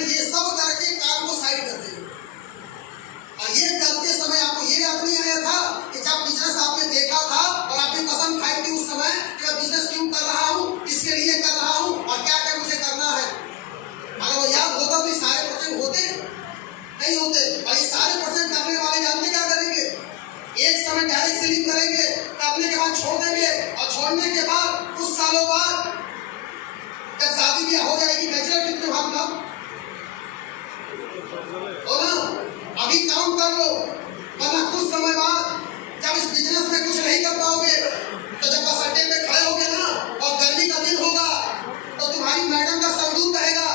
Friend ये सब करके काम को साइड करते हैं। और ये करते समय आपको ये याद नहीं आया था कि जब बिजनेस आपने देखा था और आपने कसम खाई थी उस समय कि मैं बिजनेस क्यों कर रहा हूँ, किसके लिए कर रहा हूँ और क्या क्या मुझे करना है। अगर वो याद होता तो ये सारे परसेंट होते नहीं होते। और ये सारे परसेंट करने वाले जानते क्या करेंगे, एक समय डायरेक्ट सेलिंग करेंगे, करने के बाद छोड़ देंगे और छोड़ने के बाद कुछ सालों बाद जब शादी ब्याह हो जाएगी, बैचलर कितने भाग ना हो ना, अभी काम कर लो, वरना कुछ समय बाद जब इस बिजनेस में कुछ नहीं कर पाओगे तो जब बस अड्डे पे खड़े होगे ना और गर्मी का दिन होगा तो तुम्हारी मैडम का संदूक बहेगा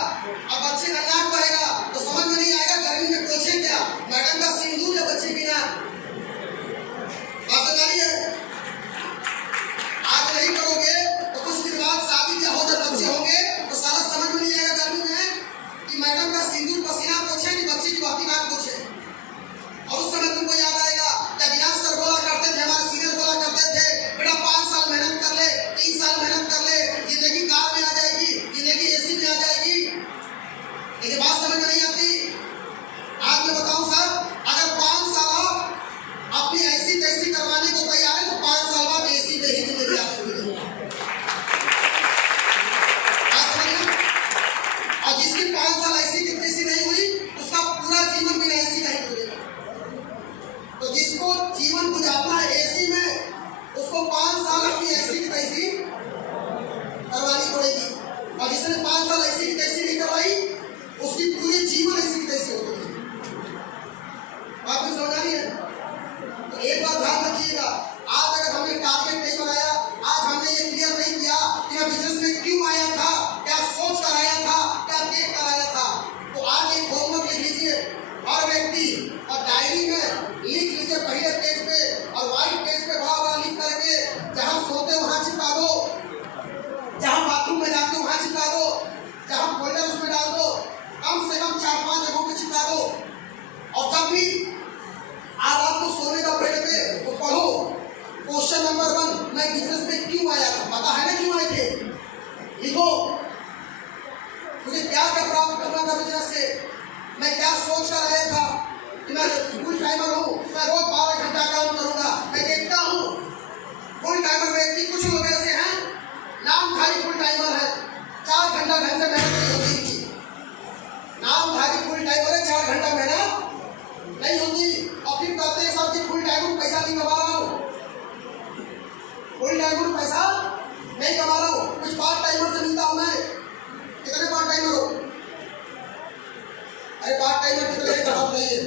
और बच्चे का नाक बहेगा तो समझ में नहीं आएगा गर्मी में पूछे क्या, मैडम का सिंदूर या बच्चे की नाक। बात समझिए, आज नहीं करोगे तो कुछ दिन बाद शादी ब्याह हो, जब बच्चे होंगे तो सारा समझ में नहीं आएगा गर्मी में कि मैडम का सिंदूर पसीना पोछे कि बच्चे की बाती नाक पोछे। और उस समय तुमको याद आएगा जब विनाश सर बोला करते थे, हमारे सीनियर बोला करते थे, बेटा 5 साल मेहनत कर ले, 3 साल मेहनत कर ले, जिंदगी कार में आ जाएगी, जिंदगी एसी में आ जाएगी। लेकिन बात समझ में नहीं आती। आज मैं बताऊं सर, अगर 5 साल आप अपनी ऐसी तैसी करवाने को तैयार है तो 5 साल बाद एसी में ही जिंदगी आ जाएगी। और जिसकी 5 साल ऐसी की तैसी नहीं हुई उसका पूरा जीवन बिना ऐसी नहीं गुजरेगा। तो जिसको जीवन गुजारना है एसी में, उसको 5 साल अपनी ऐसी की तैसी करवानी पड़ेगी। और जिसने 5 साल ऐसी की तैसी नहीं करवाई उसकी पूरी जीवन ऐसी की तैसी होगी। बात में समझ आ रही है? तो एक बात ध्यान रखिएगा, आज अगर हमने टारगेट नहीं बनाया, आज हमने ये क्लियर नहीं किया कि मैं बिजनेस में क्यों आया था, क्या सोच कर आया था, क्या देख कर आया था, तो आज एक होमवर्क लिख लीजिए हर व्यक्ति और डायरी में लिख लीजिए पहले पेज पे और व्हाइट पेज पे बड़ा बड़ा लिख करके, जहां सोते वहां चिपका दो, जहां बाथरूम में जाते वहां चिपका दो, जहां फोल्डर उसमें डाल दो, कम से कम 4-5 जगहों पे चिपका दो। और जब भी आज रात को सोने का बेड पे तो पढ़ो क्वेश्चन नंबर 1, मैं बिजनेस में क्यों आया था, पता है ना क्यों आए थे, लिखो मुझे क्या क्या प्राप्त करना था बिजनेस से, मैं क्या सोच कर आया था कि मैं फुल टाइमर हूँ, मैं रोज 12 घंटा काम करूंगा। मैं देखता हूँ फुल टाइमर व्यक्ति कुछ लोग ऐसे हैं, नामधारी फुल टाइमर है, 4 घंटा ढंग से मेहनत नहीं होती इनकी, नामधारी फुल टाइमर है, 4 घंटा मेहनत नहीं होती और फिर कहते हैं सब कि फुल टाइमर पैसा नहीं कमा रहा हूँ, फुल टाइमर पैसा नहीं कमा रहा हूँ, कुछ पार्ट टाइमर से मिलता हूँ मैं। कितने पार्ट टाइमर हो? अरे पार्ट टाइमर कितने खराब नहीं है।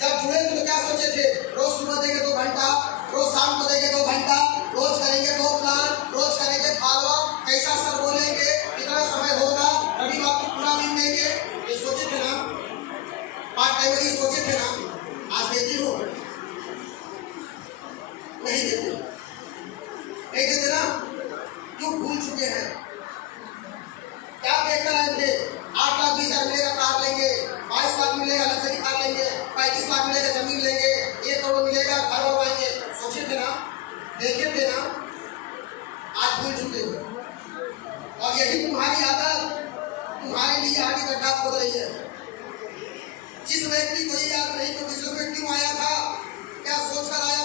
जब जुड़े तो क्या सोचे थे, रोज सुबह देंगे 2 घंटा, रोज शाम को देंगे 2 घंटा, रोज करेंगे 2 प्लान, रोज करेंगे फॉलोअप, कैसा सर बोलेंगे, कितना समय होगा, रविवार को पूरा दिन देंगे, ये सोचे थे ना पार्ट टाइमर, ये सोचे थे ना। आज देती हो नहीं देते, नहीं देते ना, क्यों भूल चुके हैं। क्या देखकर आए थे, 8 लाख 20 हज़ार मिलेगा कार लेंगे, 22 लाख मिलेगा लग्जरी कार लेंगे, 35 लाख मिलेगा जमीन लेंगे, 1 करोड़ मिलेगा घर बनवाएंगे, सोचे थे ना, देखे थे ना, आज भूल चुके हो। और यही तुम्हारी आदत तुम्हारे लिए आगे गड्ढा खोद रही है। जिस व्यक्ति को याद नहीं तो बिजनेस में क्यों आया था, क्या सोच कर आया